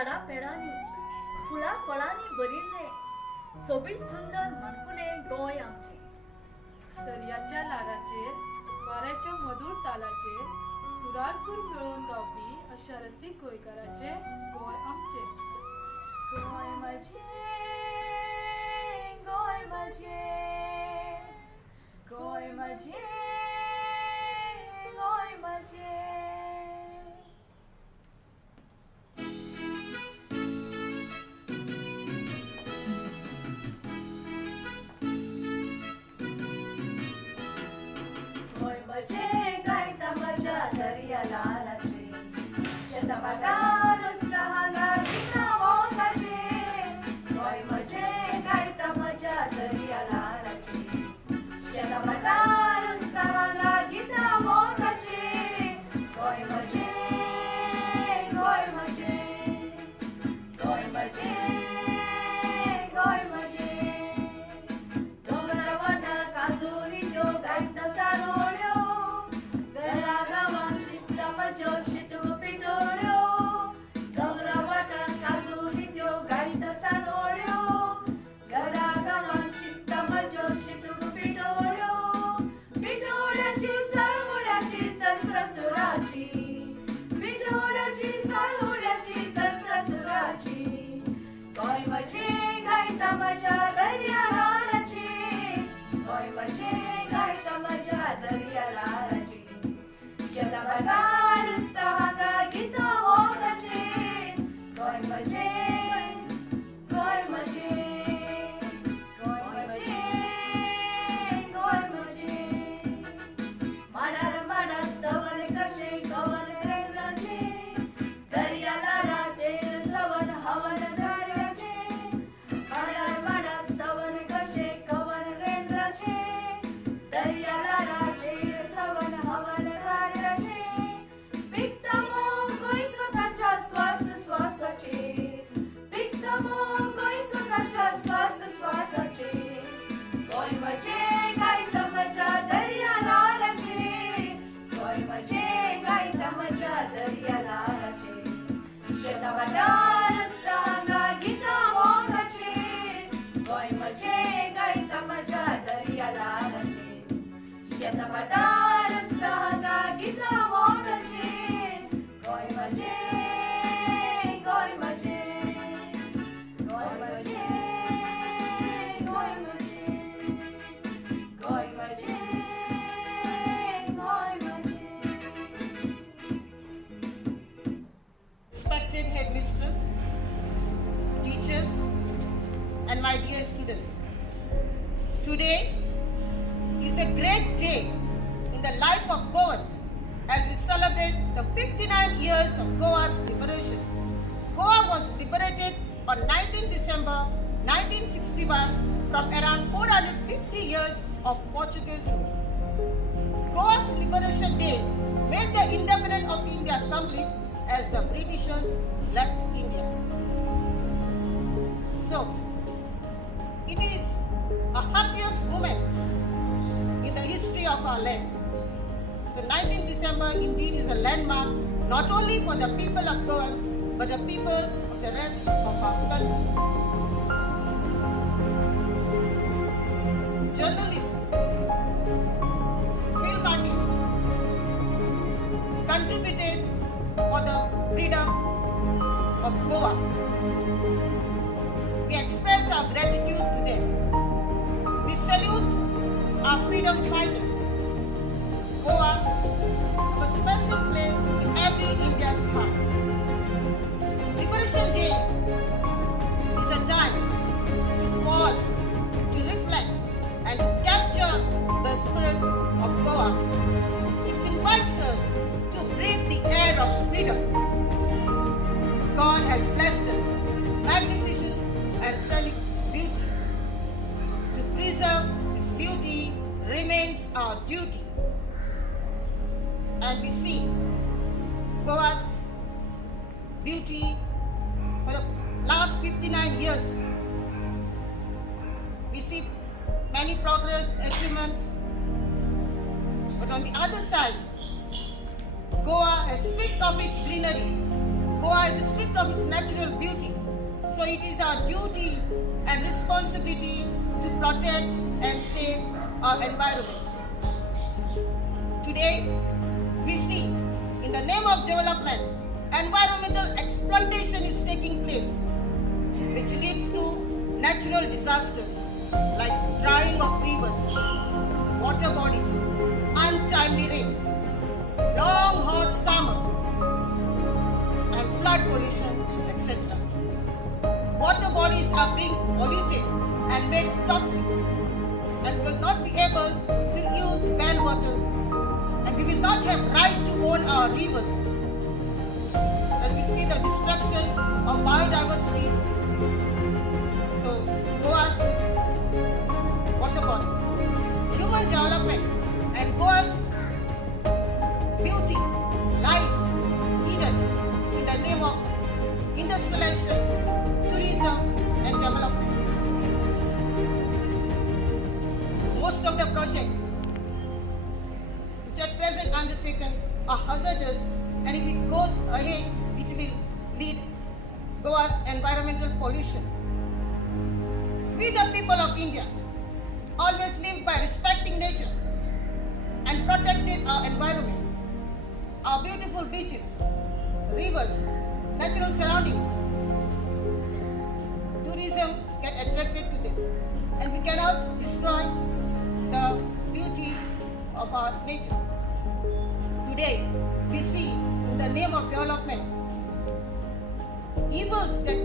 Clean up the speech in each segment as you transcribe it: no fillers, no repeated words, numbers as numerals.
झाडां पेडांनी फुलां फळांनी भरिल्ले सोबीत सुंदर माणकुलें गोंय आमचें. दर्याच्या लाटाचेर वाऱ्याच्या मधुर तालाचेर सुरार सूर मेळून गावपी अशा रसीक गोंयकाराचें गोंय आमचें. गोंय म्हजें, गोंय म्हजें, गोंय म्हजें, गोंय म्हजें. गोंय म्हजें गायता म्हज्या दर्या लाराचेर, शेताबागार रस्ता हांगा गितां मोगाचेर. गोंय म्हजें गायता म्हज्या दर्या लाराचेर, शेताबागार रस्ता हांगा गितां मोगाचेर. गोंय म्हजें, गोंय म्हजें, गोंय म्हजें, गोंय म्हजें. दोंगरा वाटार काजूनी त्यो गायता सारोड्यो, घरा गांवांत शिकता म्हज्यो शिटूक पिटोळ्यो. दोंगरा वाटार काजूनी त्यो गायता सारोड्यो, घरा गांवांत शिकता म्हज्यो शिटूक पिटोळ्यो. पिटोळ्याची साळवड्याची तंत्र सुराची, पिटोळ्याची साळवड्याची तंत्र सुराची. गोंय म्हजें गायता म्हज्या दर्या लाराची, गोंय म्हजें गायता म्हज्या दर्या लाराची. शेताबागार रस्ता हांगा गितां मोगाचेर. गोंय म्हजें, गोंय म्हजें, गोंय म्हजें, गोंय म्हजें. माडार माडार स्तवन कशें कवन रेंगाचें, दर्या लाराचेर सवन हवन धाऱ्याचें. माडार माडार स्तवन कशें कवन रेंद्राचें, दर्या लाराचेर सवन हवन धाऱ्याचें. पिकता मोग गोंयचो ताच्या स्वास स्वासाचेर, पिकता मोग गोंयचो ताच्या स्वास स्वासाचेर. गोंय म्हजें गायता म्हज्या दर्या लाराचेर, गोंय म्हजें गायता म्हज्या दर्या लाराचेर. शेताबागार रस्ता हांगा गितां मोगाचेर. गोंय म्हजें गायता म्हज्या दर्या लाराचेर. शेताबागार रस्ता हांगा गितां मोगाचेर. गोंय म्हजें, गोंय म्हजें, गोंय म्हजें, गोंय म्हजें, गोंय म्हजें, गोंय म्हजें. Respected headmistress, teachers, and my dear students. Today is a great day in the life of Goans as we celebrate the 59 years of Goa's liberation. Goa was liberated on 19 December 1961 from around 450 years of Portuguese rule. Goa's liberation day made the independence of India complete as the Britishers left India. So, it is a happiest moment in the history of our land. So 19 December indeed is a landmark not only for the people of Goa but the people of the rest of our country. Journalist, film artist contributed for the freedom of Goa. We express our gratitude to them. We salute our freedom fighters. Goa has a special place in every Indian's heart. Liberation Day is a time to pause, to reflect, and to capture the spirit of Goa. It invites us to breathe the air of freedom. God has blessed us magnificent and scenic beauty. To preserve this beauty remains our duty. And we see Goa's beauty for the last 59 years. We see many progress, achievements, but on the other side, Goa has stripped of its greenery Goa is stripped of its natural beauty. So it is our duty and responsibility to protect and save our environment. Today, we see in the name of development, environmental exploitation is taking place, which leads to natural disasters like drying of rivers, water bodies, untimely rain, long hot summer, and flood pollution, etc. Water bodies are being polluted and made toxic, and will not be able to use well water, and we will not have right to own our rivers. As we see the destruction of biodiversity, so Goa's water bodies, human development, and Goa's beauty lies hidden in the name of industrialization, tourism, and development. Most of the projects which are present undertaken are hazardous, and if it goes ahead, it will lead Goa's environmental pollution. We the people of India always live by respecting nature and protecting our environment. Our beautiful beaches, rivers, natural surroundings. Tourism get attracted to this, and we cannot destroy the beauty of our nature. Today, we see in the name of development, evils that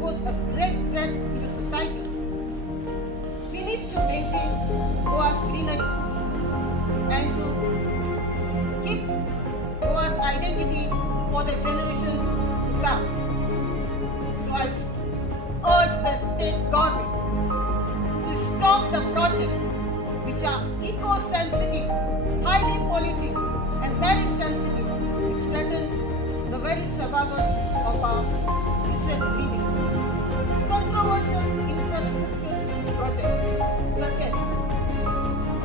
pose a great threat to the society. We need to maintain Goa's greenery and to keep Goa's identity for the generations to come. So I urge the state government to stop the project which are eco-sensitive, highly polluting, and very sensitive, which threatens the very survival of our decent living. Controversial infrastructure projects such as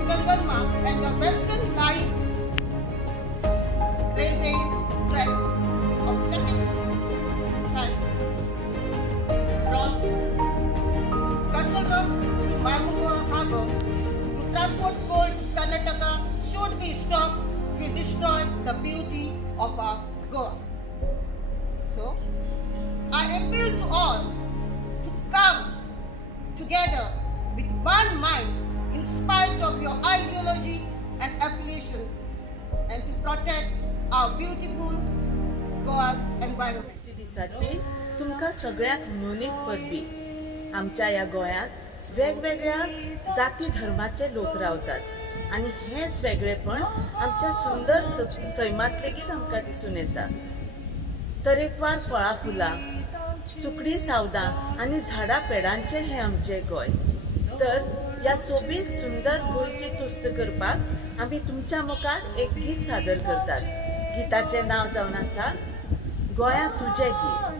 Sanganma and the Western Line railway track of second time from Kasaragod to Marmugao Harbour to transport coal to Karnataka should be stopped. Will destroy the beauty of our Goa. So, I appeal to all to come together with one mind in spite of your ideology and affiliation, and to protect our beautiful Goa's environment. दिसाची तुमकां सगळ्याक मोनीत परबी. आमच्या ह्या गोंयांत वेगवेगळ्या जाती धर्माचे लोक रावतात आणि हेच वेगळेपण आमच्या सुंदर सैमात लेगीत आमकां दिसून येता. तरेकवार फळां फुलां, सुकडी सावदां आनी झाडां पेडांचे हे आमचे गोंय. तर ह्या सोबीत सुंदर गोंयची तुस्त करपाक आमी तुमच्या मुखार एक गीत सादर करतात. गिताचें नांव जावन आसा गोंया तुजें गीत.